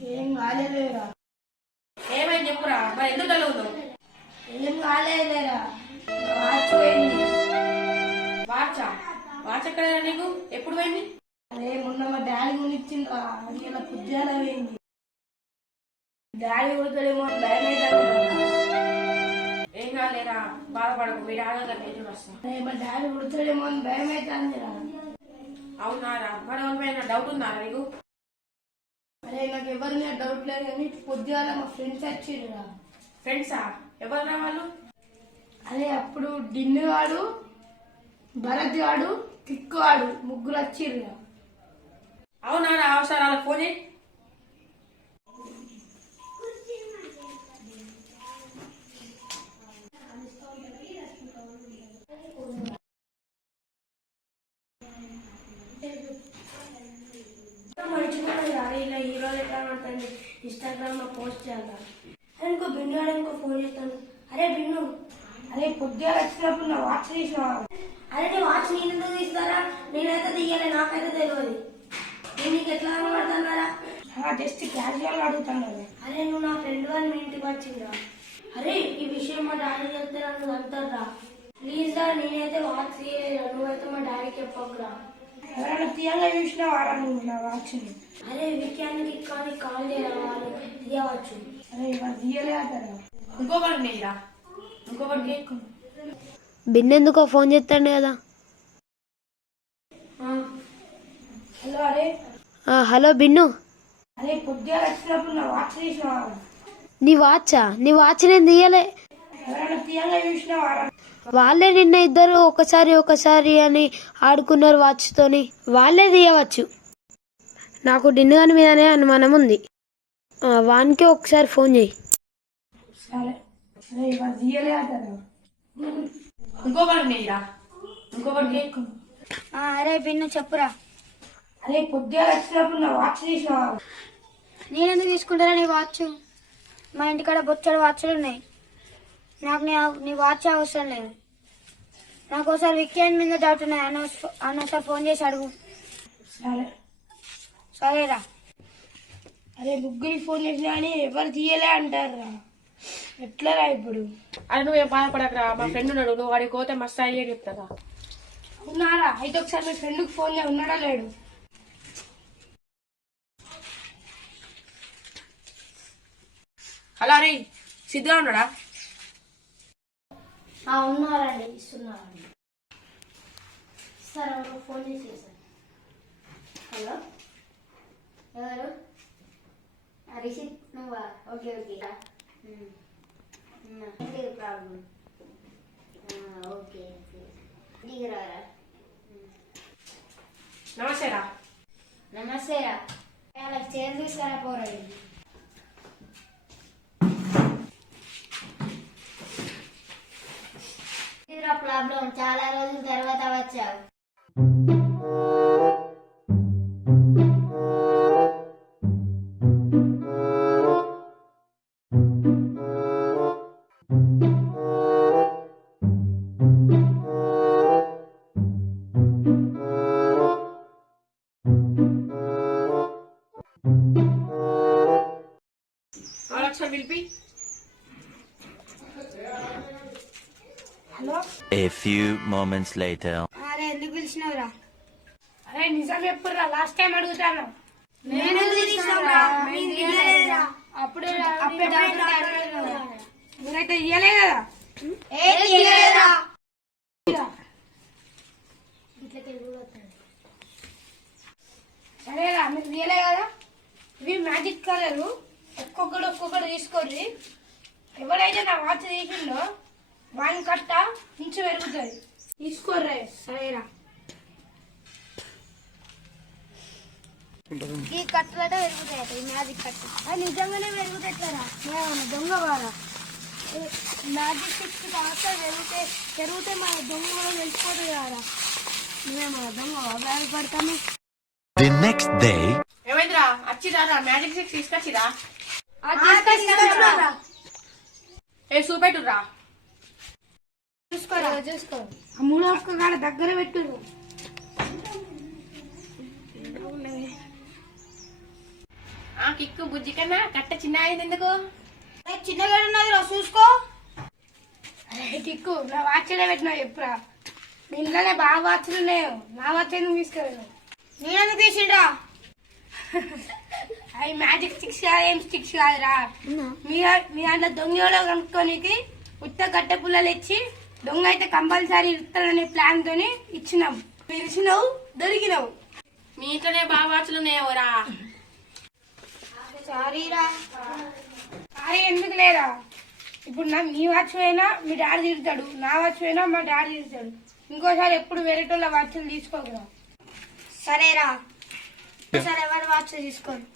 ఏం కాలేదురా. ఏమైంది చెప్పురా, మరి ఎందుకు తల్లు ఏం కాలేదురా, వాచ్ పోయింది. వాచా? వాచ్ ఎక్కడైనా నీకు? ఎప్పుడు పోయింది? అదే మొన్న మా డాడీ కొనిచ్చిండ్రా, ఇలా పుజ్జాల పోయింది. డాడీ కొడుతాడేమో అని భయం అవుతుంది. ఏం కాలేరా, బాధపడకు, మీరు ఆగగలిగి వస్తాం. అదే మా డాడీ కొడుతాడేమో అని భయం అవుతుందిరా. అవునారా, మరి ఎవరిపైన డౌట్ ఉందారా నీకు? అరే నాకు ఎవరి మీద డౌట్ లేదు కానీ పొద్దుగాల మా ఫ్రెండ్స్ వచ్చిర్రా. ఫ్రెండ్సా? ఎవరు వాళ్ళు? అదే అప్పుడు డిన్ను వాడు, భరత్ వాడు, కిక్కు వాడు ముగ్గురు వచ్చిర్రా. అవునారా, అవసరం వాళ్ళకి ఫోన్ చేయి. ఇలా హీరో ఎట్లా మాట్లాడి ఇన్స్టాగ్రామ్ లో పోస్ట్ చేయాలి. ఇంకో బిన్ను వాడు ఇంకో ఫోన్ చేస్తాను. అరే బిన్ను, అరే పొద్దుగా వచ్చినప్పుడు నా వాచ్ తీసినా. అరే నీ వాచ్ నేను ఎందుకు తీస్తారా? నేనైతే తీయలే, నాకైతే తెలియదు. నేను నీకు ఎట్లా కనబడుతున్నారా? జస్ట్ క్యాజువల్ అడుగుతాను కదా. అరే నువ్వు నా ఫ్రెండ్ వాడిని మీ ఇంటికి వచ్చిందా? అరే ఈ విషయం మా డాడీ చెప్తే నన్ను అంటారా? ప్లీజ్ రా, నేనైతే వాచ్ తీయలేదా, నువ్వైతే మా డాడీకి చెప్పకురా. ఎవరైనా తీయంగా చూసినా వారా నువ్వు నా వాచ్ని? అరే విషయానికి కానీ కాల్ చేయరా, వాళ్ళు తీయవచ్చు. అరే ఇవాళ తీయలే అంటారా? ఇంకొకటి నేరా, ఇంకొకటి. బిన్నెందుకో ఫోన్ చేస్తాడు కదా. హలో. అరే హలో బిన్ను. అరే పొద్దుగా వచ్చినప్పుడు నా వాచ్ తీసినా. నీ వాచా? నీ వాచ్ నేను తీయలే. ఎవరైనా తీయంగా చూసినా వారా? వాళ్ళే నిన్న ఇద్దరు ఒకసారి అని ఆడుకున్నారు వాచ్తోని. వాళ్ళే తీయవచ్చు. నాకు డిన్నుగాని మీదనే అనుమానం ఉంది. వానికే ఒకసారి ఫోన్ చేయి. సరే. అరే ఇవాళ తీయలే అంటారా? ఇంకొకటి నేరా, ఇంకొకటి. అరే బిన్ను చెప్పురా. అరే పొద్దుగా వచ్చినప్పుడు నా వాచ్ తీసినా. నేనెందుకు తీసుకుంటారా నీ వాచ్? మా ఇంటికాడ బొచ్చడు వాచ్లు ఉన్నాయి. నాకు నీ వాచ్ అవసరం లేదు. నాకు ఒకసారి వీకెండ్ మీద డౌట్ ఉన్నాయి, ఒకసారి ఫోన్ చేసి అడుగు. సరే. సరేరా. అరే ముగ్గురికి ఫోన్ చేసినా కానీ ఎవరు తీయలే అంటారా? ఎట్లరా ఇప్పుడు? అది నువ్వేం బాధపడకరా, మా ఫ్రెండ్ ఉన్నాడు, నువ్వు వాడికి పోతే మస్తు ఐడియా చెప్తారా. ఉన్నారా? అయితే ఒకసారి మీ ఫ్రెండ్కి ఫోన్ చేసి ఉన్నాడా లేడు? హలో రే, సిద్ధుగా ఉన్నాడా? ఉన్నారండి, ఇస్తున్నారండి. సార్ ఎవరు ఫోన్ చేసేసారు. హలో, ఎవరు? రిషిత్ నువ్వా? ఓకే ఏంటి ప్రాబ్లం? ఓకే దిగరారా. నమస్తేరా. నమస్తేరా. అలా చైర్ తీసుకురా పోరాడు. ప్రాబ్లం, చాలా రోజుల తర్వాత వచ్చావు. ఒకసారి పిలిపి. Hello. A few moments later. అరే ఎందుకు పిలిచినావురా? అరే నిజం చెప్పుర్రా, లాస్ట్ టైం అడుగుతాను. అప్పుడే మీరైతే ఇయ్యలే కదా. సరేరా, మీరు ఇయ్యలే కదా. ఇవి మ్యాజిక్ కలరు, ఒక్కొక్కడు తీసుకోండి. ఎవరైతే నా వాచ్ తీసిందో వాని కట్ట ఇంచు పెరుగుతుంది, తీసుకోర్రా. సరేరా. ఈ కట్టులట పెరుగుతాయట, ఈ మ్యాజిక్ కట్టు. అది నిజంగానే పెరుగుతాయట్లరా? దొంగ వారా. మ్యాజిక్ సిక్స్ కాస్త పెరిగితే మన దొంగ కూడా వెళ్ళిపోతుంది కదా. మేమేమో దొంగ భయపడతాము. The next day. ఏమైందిరా, వచ్చిరా? మ్యాజిక్ సిక్స్ తీసుకొచ్చిరా? ఏ చూపెట్టురా. చూసుకో. మూడో ఒక్క కాడ దగ్గర పెట్టురు. ఆ కిక్కు బుజ్జి కన్నా కట్ట చిన్న అయింది ఎందుకు? చిన్నగా ఉన్నది రా చూసుకో. అరే కిక్కు నా వాచ్లే పెట్టినావు ఎప్పుడా? మీ ఇంట్లోనే బాగా వాచ్లు ఉన్నాయో, నా వాచ్ నువ్వు తీసుకెళ్ళను. నేనెందుకు తీసిండ్రా? అవి మ్యాజిక్ స్టిక్స్ కాదు, ఏం స్టిక్స్ కాదురా. మీ దాంట్లో దొంగలో కనుక్కోనికి ఉత్త గడ్డ పుల్లలు ఇచ్చి దొంగ అయితే కంపల్సరీ ఇస్తాడనే ప్లాన్ తోని ఇచ్చినాం. పిలిచినావు, దొరికినావు. మీ ఇంట్లోనే బాగా వాచ్లు ఉన్నాయోరా? సారీరా. అరే ఎందుకు లేరా? ఇప్పుడు నీ వాచ్ అయినా మీ డాడీ తిడతాడు, నా వాచ్ అయినా మా డాడీ తిడతాడు. ఇంకోసారి ఎప్పుడు వేరేటోళ్ళ వాచ్లు తీసుకోకురా. సరేరా, ఒకసారి ఎవరి వాచ్ తీసుకోండి.